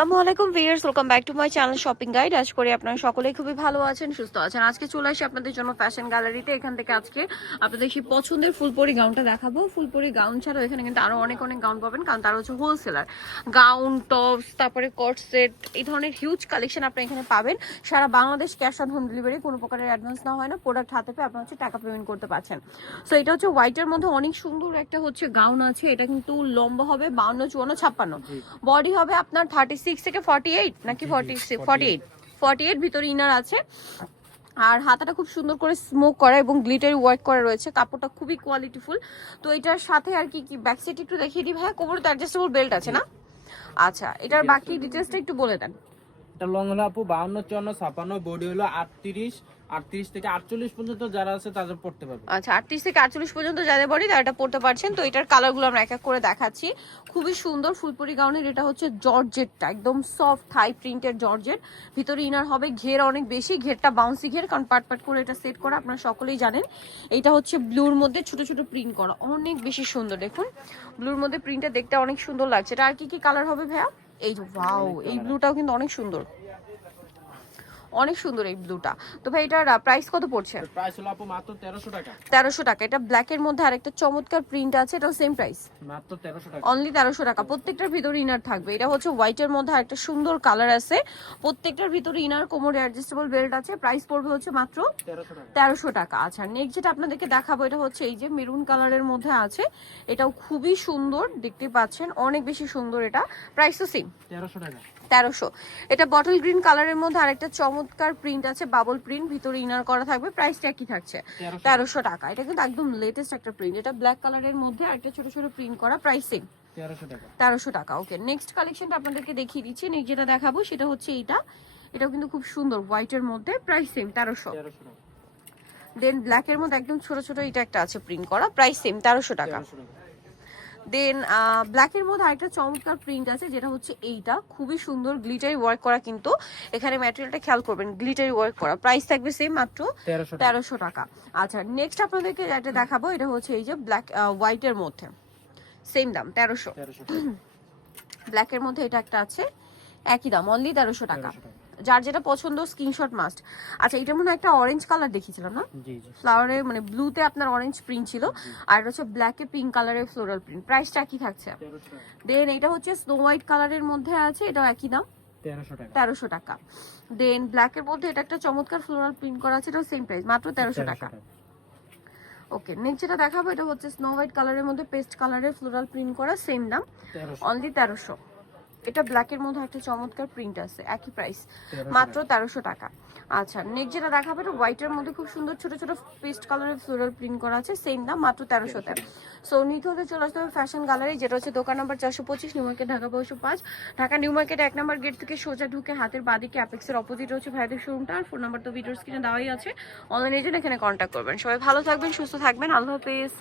আসসালামু আলাইকুম viewers, welcome back to my channel shopping guide. আশা করি আপনারা সকলেই খুবই ভালো আছেন, সুস্থ আছেন। আজকে চলে আসি আপনাদের জন্য ফ্যাশন গ্যালারিতে। এখান থেকে আজকে আপনাদের সেই পছন্দের ফুলপরি গাউনটা দেখাবো। ফুলপরি গাউন ছাড়াও এখানে কিন্তু আরো অনেক অনেক গাউন পাবেন, কারণ তারা হচ্ছে হোলসেলার। গাউন, টপস, তারপরে কট সেট, এই ধরনের হিউজ কালেকশন আপনি এখানে পাবেন। সারা Bangladesh cash on home delivery, কোনো প্রকারের অ্যাডভান্স না হয় না। প্রোডাক্ট হাতে পেয়ে আপনার হচ্ছে টাকা পেমেন্ট করতে পারছেন। সো এটা হচ্ছে হোয়াইটের মধ্যে অনেক সুন্দর একটা হচ্ছে গাউন আছে। এটা কিন্তু লম্বা হবে 52, 54, 56, বডি হবে আপনার 36 থেকে 48 নাকি 48 ভিতরে ইনার আছে। আর হাতাটা খুব সুন্দর করে স্মোক করা এবং গ্লিটারি ওয়ার্ক করা রয়েছে। কাপড়টা খুবই কোয়ালিটিফুল। তো এটার সাথে আর কি কি ব্যাক সাইড একটু দেখিয়ে দিই ভাই। কোমরে তো অ্যাডজাস্টেবল বেল্ট আছে না? আচ্ছা, এটার বাকি ডিটেইলসটা একটু বলে দেন। এটা লং হলো আপু 52, 54, 56, বডি হলো 38 থেকে 48 পর্যন্ত যারা আছে তাদের পড়তে পারবে। আচ্ছা, 38 থেকে 48 পর্যন্ত যাদের বডি তারা এটা পড়তে পারছেন। তো এটার কালারগুলো আমরা এক এক করে দেখাচ্ছি। খুবই সুন্দর ফুলপরি গাউনের। এটা হচ্ছে জর্জেটটা, একদম সফট থাই প্রিন্টের জর্জেট। ভিতরে ইনার হবে, ঘের অনেক বেশি, ঘেরটা বাউন্সি ঘের, কারণ পাট পাট করে এটা সেট করা, আপনারা সকলেই জানেন। এটা হচ্ছে ব্লুর মধ্যে ছোট ছোট প্রিন্ট করা, অনেক বেশি সুন্দর। দেখুন ব্লুর মধ্যে প্রিন্টটা দেখতে অনেক সুন্দর লাগছে। এটা আর কি কি কালার হবে ভাইয়া? এই যে ওয়াও, এই ব্লুটাও কিন্তু অনেক সুন্দর, অনেক সুন্দর এই ব্লুটা। তো ভাই এটার প্রাইস কত পড়ছে? প্রাইস হলো আপু মাত্র 1300 টাকা। 1300 টাকা। এটা ব্ল্যাকের মধ্যে আরেকটা চমৎকার প্রিন্ট আছে, এটাও সেম প্রাইস, মাত্র 1300 টাকা, অনলি 1300 টাকা। প্রত্যেকটার ভিতরে ইনার থাকবে। এটা হচ্ছে হোয়াইটের মধ্যে আরেকটা সুন্দর কালার আছে। প্রত্যেকটার ভিতরে ইনার, কোমরে অ্যাডজাস্টেবল বেল্ট আছে। প্রাইস পড়বে হচ্ছে মাত্র 1300 টাকা। আচ্ছা, নেক্সট যেটা আপনাদেরকে দেখাবো এটা হচ্ছে এই যে মেরুন কালারের মধ্যে আছে। এটাও খুবই সুন্দর, দেখতে পাচ্ছেন অনেক বেশি সুন্দর। এটা প্রাইস তো সেম, 1300 টাকা। 1300। এটা বটল গ্রিন কালারের মধ্যে আরেকটা চমৎকার প্রিন্ট আছে, বাবল প্রিন্ট, ভিতরে ইনার করা থাকবে। প্রাইসটা কি থাকছে? 1300 টাকা। এটা কিন্তু একদম লেটেস্ট একটা প্রিন্ট। এটা ব্ল্যাক কালারের মধ্যে আরেকটা ছোট ছোট প্রিন্ট করা, প্রাইস সেম, 1300 টাকা। 1300 টাকা। ওকে, নেক্সট কালেকশনটা আপনাদেরকে দেখিয়ে দিচ্ছি। নেক্সট যেটা দেখাবো সেটা হচ্ছে এইটা। এটাও কিন্তু খুব সুন্দর, হোয়াইটের মধ্যে, প্রাইস সেম 1300। দেন ব্ল্যাকের মধ্যে একদম ছোট ছোট এটা একটা আছে প্রিন্ট করা, প্রাইস সেম 1300 টাকা। দেন ব্ল্যাকের মধ্যে আরেকটা চমৎকার প্রিন্ট আছে, যেটা হচ্ছে এইটা, খুবই সুন্দর গ্লিটারি ওয়ার্ক করা। কিন্তু এখানে ম্যাটেরিয়ালটা খেয়াল করবেন, গ্লিটারি ওয়ার্ক করা। প্রাইস থাকবে সেম, মাত্র 1300 টাকা। আচ্ছা, নেক্সট আপনাদেরকে যেটা দেখাবো এটা হচ্ছে এই যে ব্ল্যাক হোয়াইটের মধ্যে, সেম দাম 1300। ব্ল্যাকের মধ্যে এটা একটা আছে, একই দাম, অনলি 1300 টাকা। যার যেটা পছন্দ স্ক্রিনশট মাস্ট। আচ্ছা, এটা মনে হয় একটা অরেঞ্জ কালার দেখিয়েছিলাম না? জি জি, ফ্লাওয়ারে মানে ব্লুতে আপনার অরেঞ্জ প্রিন্ট ছিল, আর এটা হচ্ছে ব্ল্যাকে পিঙ্ক কালারের ফ্লোরাল প্রিন্ট। প্রাইসটা কি থাকছে? 1300 টাকা। দেন এটা হচ্ছে স্নো হোয়াইট কালারের মধ্যে আছে, এটাও একই দাম, 1300 টাকা। 1300 টাকা। দেন ব্ল্যাকের মধ্যে এটা একটা চমৎকার ফ্লোরাল প্রিন্ট করা আছে, এটাও সেম প্রাইস, মাত্র 1300 টাকা। ওকে, নেক্সট যেটা দেখাবো এটা হচ্ছে স্নো হোয়াইট কালারের মধ্যে পেস্ট কালারের ফ্লোরাল প্রিন্ট করা, সেম দাম, অনলি 1300। এটা ব্ল্যাকের মধ্যে একটা চমৎকার প্রিন্ট আছে, একই প্রাইস, মাত্র 1300 টাকা। আচ্ছা, নেক্সট যেটা দেখাবো এটা হোয়াইটের মধ্যে খুব সুন্দর ছোট ছোট পেস্ট কালারের ফ্লোরাল প্রিন্ট করা আছে, সেম দাম, মাত্র 1300 টাকা। সো নিতে হলে চলে আসতে হবে ফ্যাশন গ্যালারি, যেটা হচ্ছে দোকান number 425, new market, Dhaka 505। Dhaka new market 1 নম্বর গেট থেকে সোজা ঢুকে হাতের বাদিকে অ্যাপেক্সের অপোজিট হচ্ছে ভাইদের শোরুমটা। আর ফোন নাম্বার তো ভিডিওর স্ক্রিনে দেওয়াই আছে, অনলাইনে জন্য এখানে কন্ট্যাক্ট করবেন। সবাই ভালো থাকবেন, সুস্থ থাকবেন, আল্লাহ হাফেজ।